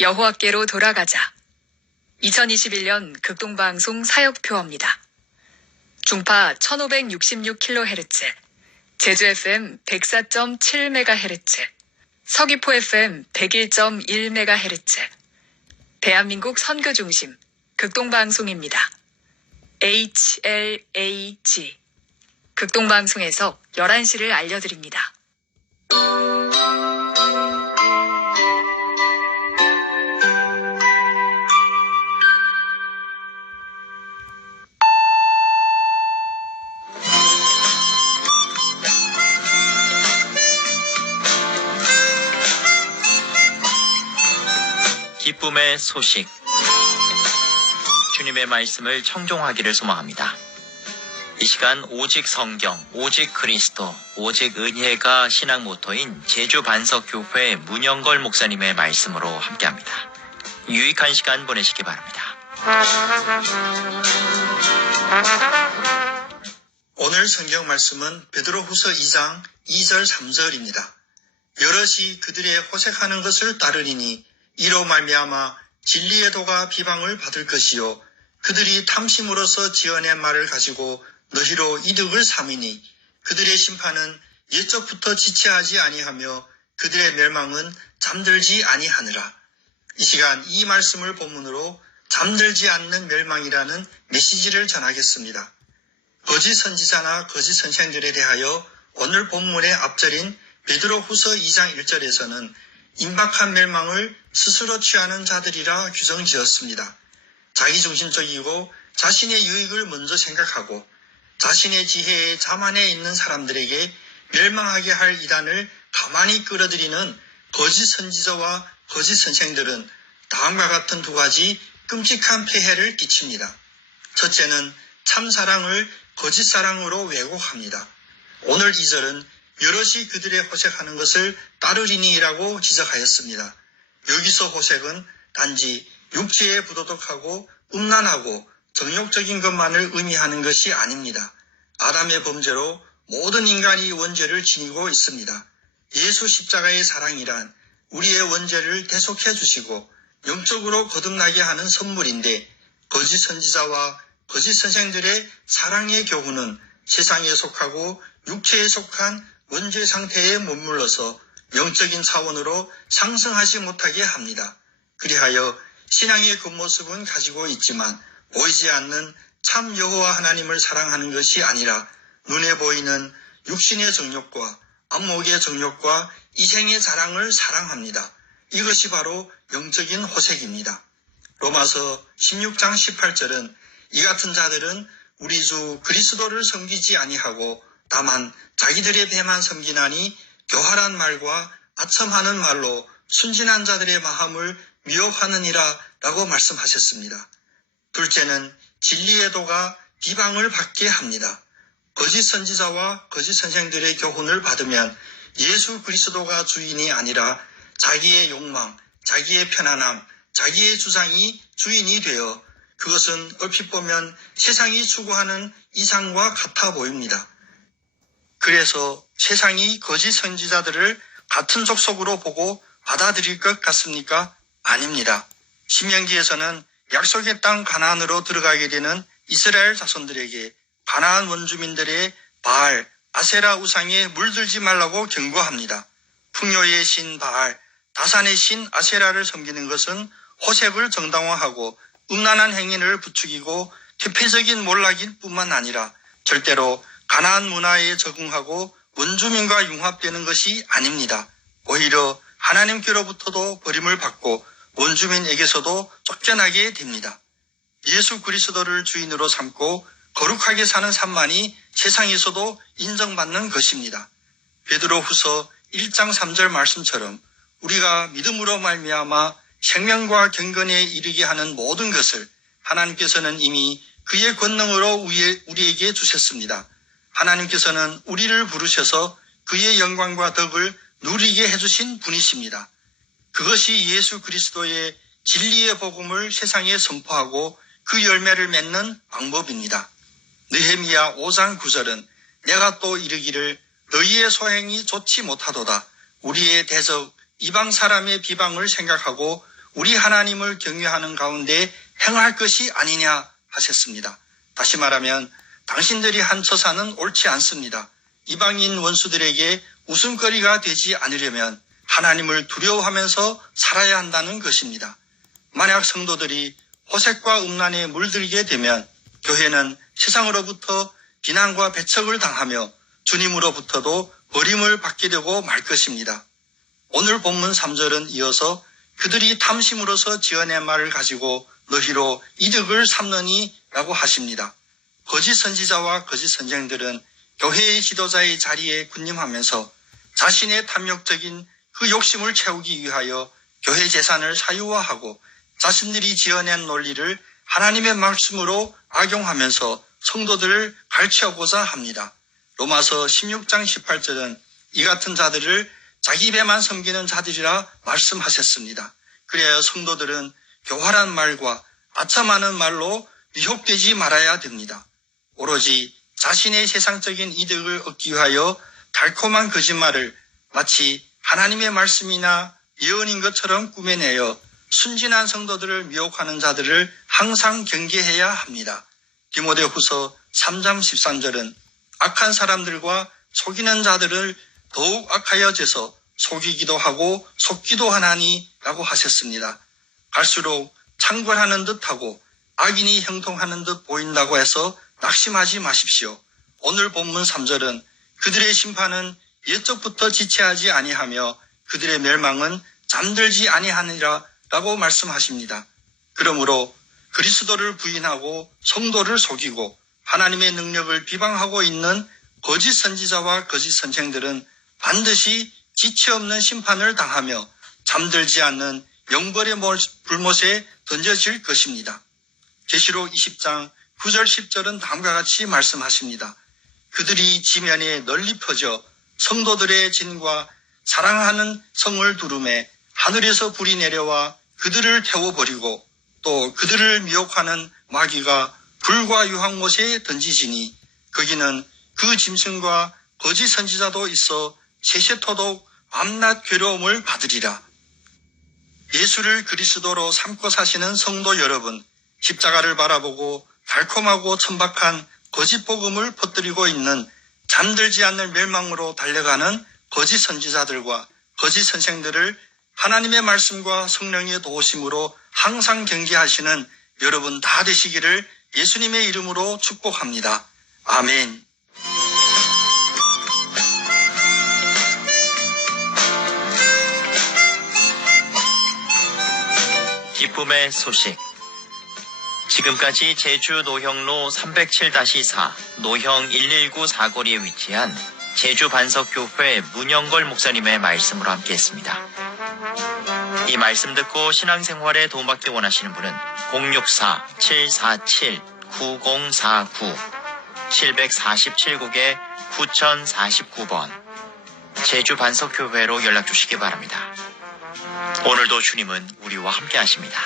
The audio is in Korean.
여호와께로 돌아가자. 2021년 극동방송 사역표어입니다. 중파 1566kHz, 제주 FM 104.7MHz, 서귀포 FM 101.1MHz, 대한민국 선교중심 극동방송입니다. HLAG 극동방송에서 11시를 알려드립니다. 기쁨의 소식. 주님의 말씀을 청종하기를 소망합니다. 이 시간 오직 성경, 오직 그리스도, 오직 은혜가 신앙 모토인 제주 반석교회 문영걸 목사님의 말씀으로 함께합니다. 유익한 시간 보내시기 바랍니다. 오늘 성경 말씀은 베드로후서 2장 2절 3절입니다. 여럿이 그들의 호색하는 것을 따르리니 이로 말미암아 진리의 도가 비방을 받을 것이요 그들이 탐심으로서 지어낸 말을 가지고 너희로 이득을 삼으니 그들의 심판은 옛적부터 지체하지 아니하며 그들의 멸망은 잠들지 아니하느라. 이 시간 이 말씀을 본문으로 잠들지 않는 멸망이라는 메시지를 전하겠습니다. 거짓 선지자나 거짓 선생들에 대하여 오늘 본문의 앞절인 베드로후서 2장 1절에서는 임박한 멸망을 스스로 취하는 자들이라 규정지었습니다. 자기중심적이고 자신의 유익을 먼저 생각하고 자신의 지혜에 자만해 있는 사람들에게 멸망하게 할 이단을 가만히 끌어들이는 거짓 선지자와 거짓 선생들은 다음과 같은 두 가지 끔찍한 폐해를 끼칩니다. 첫째는 참사랑을 거짓 사랑으로 왜곡합니다. 오늘 2절은 여럿이 그들의 호색하는 것을 따르리니라고 지적하였습니다. 여기서 호색은 단지 육체에 부도덕하고 음란하고 정욕적인 것만을 의미하는 것이 아닙니다. 아담의 범죄로 모든 인간이 원죄를 지니고 있습니다. 예수 십자가의 사랑이란 우리의 원죄를 대속해 주시고 영적으로 거듭나게 하는 선물인데 거짓 선지자와 거짓 선생들의 사랑의 교훈은 세상에 속하고 육체에 속한 원죄 상태에 머물러서 영적인 차원으로 상승하지 못하게 합니다. 그리하여 신앙의 겉모습은 가지고 있지만 보이지 않는 참 여호와 하나님을 사랑하는 것이 아니라 눈에 보이는 육신의 정욕과 안목의 정욕과 이생의 자랑을 사랑합니다. 이것이 바로 영적인 호색입니다. 로마서 16장 18절은 이 같은 자들은 우리 주 그리스도를 섬기지 아니하고 다만 자기들의 배만 섬기나니 교활한 말과 아첨하는 말로 순진한 자들의 마음을 미혹하느니라 라고 말씀하셨습니다. 둘째는 진리의 도가 비방을 받게 합니다. 거짓 선지자와 거짓 선생들의 교훈을 받으면 예수 그리스도가 주인이 아니라 자기의 욕망, 자기의 편안함, 자기의 주장이 주인이 되어 그것은 얼핏 보면 세상이 추구하는 이상과 같아 보입니다. 그래서 세상이 거짓 선지자들을 같은 족속으로 보고 받아들일 것 같습니까? 아닙니다. 신명기에서는 약속의 땅 가나안으로 들어가게 되는 이스라엘 자손들에게 가나안 원주민들의 바알, 아세라 우상에 물들지 말라고 경고합니다. 풍요의 신 바알, 다산의 신 아세라를 섬기는 것은 호색을 정당화하고 음란한 행위를 부추기고 퇴폐적인 몰락일 뿐만 아니라 절대로 가나안 문화에 적응하고 원주민과 융합되는 것이 아닙니다. 오히려 하나님께로부터도 버림을 받고 원주민에게서도 쫓겨나게 됩니다. 예수 그리스도를 주인으로 삼고 거룩하게 사는 삶만이 세상에서도 인정받는 것입니다. 베드로후서 1장 3절 말씀처럼 우리가 믿음으로 말미암아 생명과 경건에 이르게 하는 모든 것을 하나님께서는 이미 그의 권능으로 우리에게 주셨습니다. 하나님께서는 우리를 부르셔서 그의 영광과 덕을 누리게 해주신 분이십니다. 그것이 예수 그리스도의 진리의 복음을 세상에 선포하고 그 열매를 맺는 방법입니다. 느헤미야 5장 9절은 내가 또 이르기를 너희의 소행이 좋지 못하도다. 우리의 대적 이방 사람의 비방을 생각하고 우리 하나님을 경외하는 가운데 행할 것이 아니냐 하셨습니다. 다시 말하면 당신들이 한 처사는 옳지 않습니다. 이방인 원수들에게 웃음거리가 되지 않으려면 하나님을 두려워하면서 살아야 한다는 것입니다. 만약 성도들이 호색과 음란에 물들게 되면 교회는 세상으로부터 비난과 배척을 당하며 주님으로부터도 버림을 받게 되고 말 것입니다. 오늘 본문 3절은 이어서 그들이 탐심으로서 지어낸 말을 가지고 너희로 이득을 삼느니 라고 하십니다. 거짓 선지자와 거짓 선생들은 교회의 지도자의 자리에 군림하면서 자신의 탐욕적인 그 욕심을 채우기 위하여 교회 재산을 사유화하고 자신들이 지어낸 논리를 하나님의 말씀으로 악용하면서 성도들을 갈취하고자 합니다. 로마서 16장 18절은 이 같은 자들을 자기 배만 섬기는 자들이라 말씀하셨습니다. 그래야 성도들은 교활한 말과 아첨하는 말로 미혹되지 말아야 됩니다. 오로지 자신의 세상적인 이득을 얻기 위하여 달콤한 거짓말을 마치 하나님의 말씀이나 예언인 것처럼 꾸며내어 순진한 성도들을 미혹하는 자들을 항상 경계해야 합니다. 디모데후서 3장 13절은 악한 사람들과 속이는 자들을 더욱 악하여져서 속이기도 하고 속기도 하나니 라고 하셨습니다. 갈수록 창궐하는 듯하고 악인이 형통하는 듯 보인다고 해서 낙심하지 마십시오. 오늘 본문 3절은 그들의 심판은 옛적부터 지체하지 아니하며 그들의 멸망은 잠들지 아니하니라 라고 말씀하십니다. 그러므로 그리스도를 부인하고 성도를 속이고 하나님의 능력을 비방하고 있는 거짓 선지자와 거짓 선생들은 반드시 지체 없는 심판을 당하며 잠들지 않는 영벌의 불못에 던져질 것입니다. 계시록 20장 9절 10절은 다음과 같이 말씀하십니다. 그들이 지면에 널리 퍼져 성도들의 진과 사랑하는 성을 두르매 하늘에서 불이 내려와 그들을 태워버리고 또 그들을 미혹하는 마귀가 불과 유황못에 던지지니 거기는 그 짐승과 거짓 선지자도 있어 세세토록 밤낮 괴로움을 받으리라. 예수를 그리스도로 삼고 사시는 성도 여러분, 십자가를 바라보고 달콤하고 천박한 거짓 복음을 퍼뜨리고 있는 잠들지 않는 멸망으로 달려가는 거짓 선지자들과 거짓 선생들을 하나님의 말씀과 성령의 도우심으로 항상 경계하시는 여러분 다 되시기를 예수님의 이름으로 축복합니다. 아멘. 기쁨의 소식. 지금까지 제주 노형로 307-4 노형 119 사거리에 위치한 제주 반석교회 문영걸 목사님의 말씀으로 함께했습니다. 이 말씀 듣고 신앙생활에 도움받기 원하시는 분은 064-747-9049 747국에 9049번 제주 반석교회로 연락 주시기 바랍니다. 오늘도 주님은 우리와 함께 하십니다.